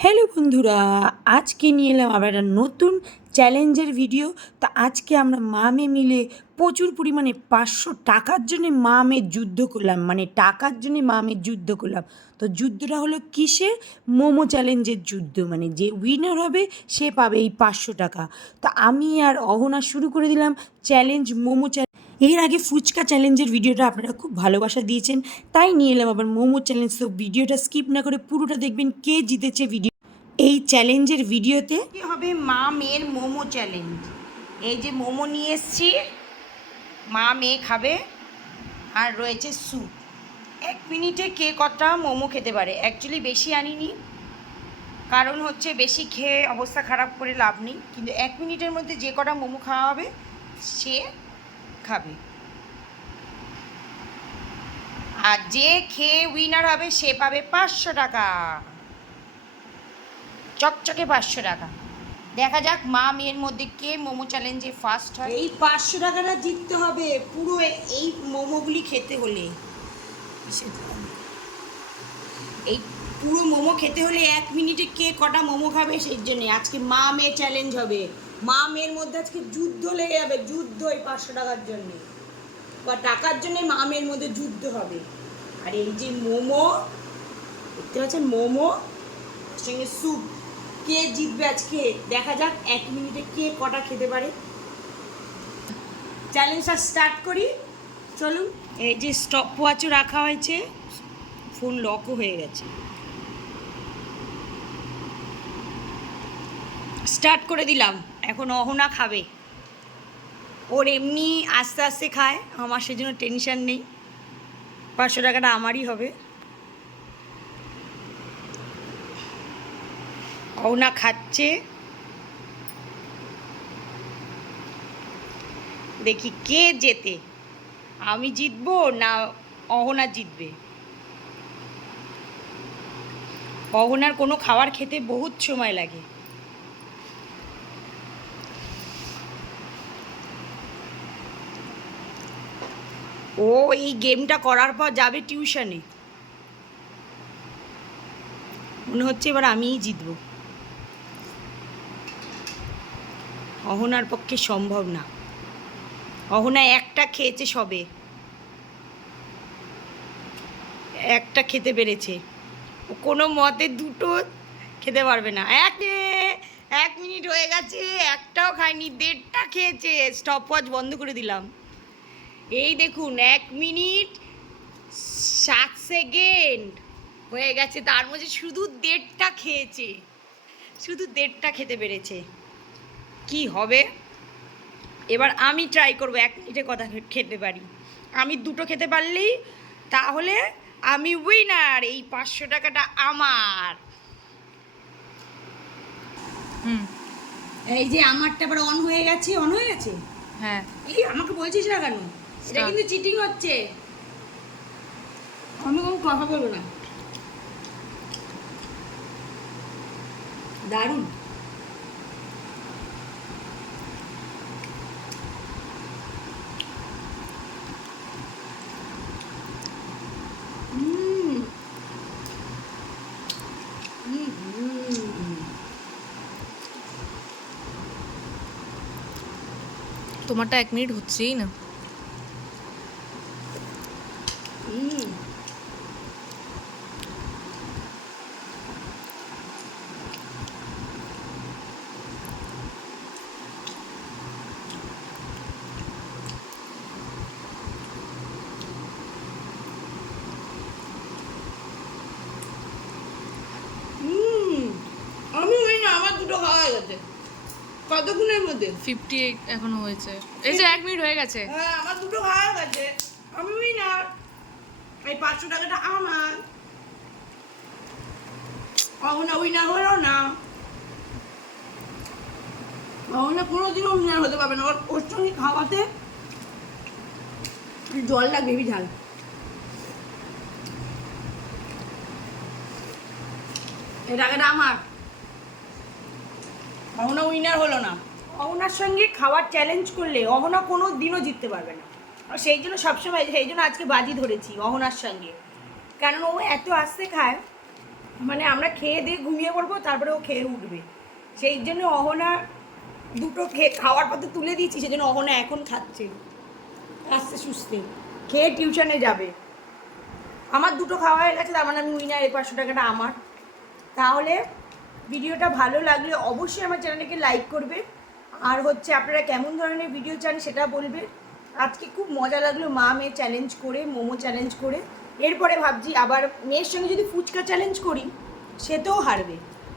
Hello বন্ধুরা, আজকে নিয়ে এলাম আবার একটা নতুন চ্যালেঞ্জের ভিডিও। তা আজকে আমরা মামে মিলে প্রচুর পরিমাণে পাঁচশো টাকার জন্য মামের যুদ্ধ করলাম মানে টাকার জন্য মামের যুদ্ধ করলাম। তো যুদ্ধটা হলো কিসের? মোমো চ্যালেঞ্জের যুদ্ধ মানে যে উইনার হবে সে পাবে এই পাঁচশো টাকা। তো আমি আর অহনা শুরু করে দিলাম চ্যালেঞ্জ মোমো চ্যালেঞ্জ। এর আগে ফুচকা চ্যালেঞ্জের ভিডিওটা আপনারা খুব ভালোবাসা দিয়েছেন, তাই নিয়ে এলাম আবার মোমো চ্যালেঞ্জ। তো ভিডিওটা স্কিপ না করে পুরোটা দেখবেন কে জিতেছে ভিডিও এই চ্যালেঞ্জের ভিডিওতে হবে? মা মেয়ের মোমো চ্যালেঞ্জ। এই যে মোমো নিয়ে এসছি, মা মেয়ে খাবে, আর রয়েছে স্যুপ। এক মিনিটে কে কটা মোমো খেতে পারে? অ্যাকচুয়ালি বেশি আনিনি, কারণ হচ্ছে বেশি খেয়ে অবস্থা খারাপ করে লাভ নেই। কিন্তু এক মিনিটের মধ্যে যে কটা মোমো খাওয়া হবে, সে খাবে। আর যে খেয়ে উইনার হবে, সে পাবে পাঁচশো টাকা। চকচকে পাঁচশো টাকা। দেখা যাক মা মেয়ের মধ্যে কে মোমো চ্যালেঞ্জে ফার্স্ট হয়। এই পাঁচশো টাকাটা জিততে হবে পুরো এই মোমোগুলি খেতে হলে। এই পুরো মোমো খেতে হলে এক মিনিটে কে কটা মোমো খাবে সেই জন্যে। আজকে মা মেয়ে চ্যালেঞ্জ হবে। মা মেয়ের মধ্যে আজকে যুদ্ধ লেগে যাবে, যুদ্ধ এই পাঁচশো টাকার জন্যে। বা টাকার জন্যে মা মেয়ের মধ্যে যুদ্ধ হবে। আর এই যে মোমো, দেখতে পাচ্ছেন মোমো? সঙ্গে স্যুপ কে জিতবে আজকে? দেখা যাক, এক মিনিটে কে কটা খেতে পারে। চ্যালেঞ্জটা স্টার্ট করি। চলুন, এই যে স্টপ ওয়াচও রাখা হয়েছে ফোন লকও হয়ে গেছে। স্টার্ট করে দিলাম। এখন অহনা খাবে। ওর এমনি আস্তে আস্তে খায়, আমার সেজন্য টেনশন নেই। পাঁচশো টাকাটা আমারই হবে। অহনা খাচ্ছে। দেখি কে জেতে? আমি জিতবো না অহনা জিতবে? অহনার কোনো খাবার খেতে বহুত সময় লাগে। ও এই গেমটা করার পর যাবে টিউশনে। মনে হচ্ছে এবার আমিই জিতবো। অহনার পক্ষে সম্ভব না। অহনা একটা খেয়েছে সবে। একটা খেতে পেরেছে। কোনো মতে দুটো খেতে পারবে না। এক এক মিনিট হয়ে গেছে, একটাও খায়নি, দেড়টা খেয়েছে। স্টপ ওয়াচ বন্ধ করে দিলাম। এই দেখুন, এক মিনিট, সাত সেকেন্ড হয়ে গেছে। তার মধ্যে শুধু দেড়টা খেয়েছে। শুধু দেড়টা খেতে পেরেছে। কি হবে? এবার আমি ট্রাই করব এক মিনিটে কথা খেতে পারি। আমি দুটো খেতে পারলেই তাহলে আমি উইনার এই পাঁচশো টাকাটা আমার। হুম। এই যে আমারটা এবার অন হয়ে গেছে অন হয়ে গেছে? হ্যাঁ। এই আমাকে বলছিস না কেন? এটা কিন্তু চিটিং হচ্ছে। আমি কোনো কথা বলব না। দারুণ। তোমারটা এক মিনিট হচ্ছেই না উম। উম, আমি ওই না আমার দুটো খাওয়া গেছে কতক্ষণের মধ্যে? ফিফটি এখনও হয়েছে। এই যে এক মিনিট হয়ে গেছে। হ্যাঁ আমার দুটো খাওয়া গেছে। আমি উইনার এই পাঁচশো টাকাটা আমার। অহনা উইনার হলো না। অহনা কোনোদিনও উইনার হতে পারবে না। ওর ওর সঙ্গে খাওয়াতে জল লাগবে হেবি ঝাল। টাকাটা আমার। অহনা উইনার হলো না। অহনার সঙ্গে খাওয়ার চ্যালেঞ্জ করলে অহনা কোনো দিনও জিততে পারবে না। আর সেই জন্য সবসময়, সেই জন্য আজকে বাজি ধরেছি অহনার সঙ্গে। কারণ ও এত আস্তে খায় মানে আমরা খেয়ে দিয়ে ঘুমিয়ে পড়ব, তারপরে ও খেয়ে উঠবে। সেই জন্য অহনা দুটো খেয়ে খাওয়ার তো তুলে দিয়েছি, সেই জন্য অহনা এখন খাচ্ছে। আস্তে সুস্থে। খেয়ে টিউশনে যাবে। আমার দুটো খাওয়া হয়ে গেছে, তার মানে আমি উইনার এই পাঁচশো টাকাটা আমার। তাহলে ভিডিওটা ভালো লাগলে অবশ্যই আমার চ্যানেলকে লাইক করবে। আর হচ্ছে আপনারা কেমন ধরনের ভিডিও চান সেটা বলবে। আজকে খুব মজা লাগল মা মেয়ে চ্যালেঞ্জ করে, মোমো চ্যালেঞ্জ করে। এরপরে ভাবছি আবার মেয়ের সঙ্গে যদি ফুচকা চ্যালেঞ্জ করি সেতেও হারবে।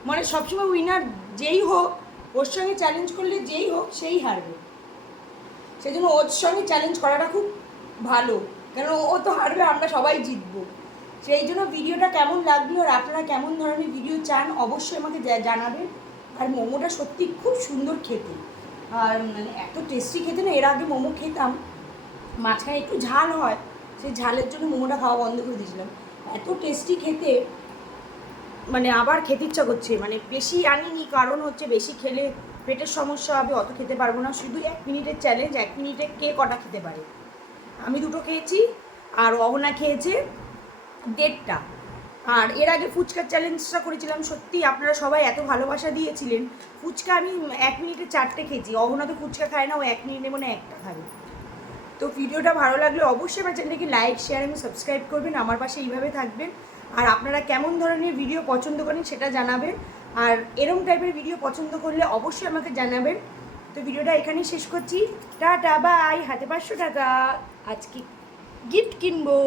মানে সবসময় উইনার যেই হোক, ওর সঙ্গে চ্যালেঞ্জ করলে যেই হোক, সেই হারবে। সেই জন্য ওর সঙ্গে চ্যালেঞ্জ করাটা খুব ভালো। কেন ও তো হারবে, আমরা সবাই জিতবো। সেই জন্য ভিডিওটা কেমন লাগল আর আপনারা কেমন ধরনের ভিডিও চান অবশ্যই আমাকে জানাবেন। আর মোমোটা সত্যি খুব সুন্দর খেতে। আর মানে এত টেস্টি খেতে না, এর আগে মোমো খেতাম। মাঝখানে একটু ঝাল হয়, সেই ঝালের জন্য মোমোটা খাওয়া বন্ধ করে দিয়েছিলাম। এত টেস্টি খেতে মানে আবার খেতে ইচ্ছা করছে। মানে বেশি আনিনি, কারণ হচ্ছে বেশি খেলে পেটের সমস্যা হবে, অত খেতে পারব না। শুধু এক মিনিটের চ্যালেঞ্জ এক মিনিটে কে কটা খেতে পারে? আমি দুটো খেয়েছি, আর অহনা খেয়েছে। দেড়টা। আর এর আগে ফুচকার চ্যালেঞ্জটা করেছিলাম, সত্যি আপনারা সবাই এত ভালোবাসা দিয়েছিলেন। ফুচকা আমি এক মিনিটে চারটে খেয়েছি। অহনা তো ফুচকা খায় না, ও এক মিনিটে মানে একটা খাবে। তো ভিডিওটা ভালো লাগলে অবশ্যই আমার চ্যানেলকে লাইক, শেয়ার এবং সাবস্ক্রাইব করবেন। আমার পাশে এইভাবে থাকবেন। আর আপনারা কেমন ধরনের ভিডিও পছন্দ করেন সেটা জানাবেন। আর এরম টাইপের ভিডিও পছন্দ করলে অবশ্যই আমাকে জানাবেন। তো ভিডিওটা এখানেই শেষ করছি। টাটা বাই হাতে পাঁচশো টাকা। আজকে গিফট কিনবো।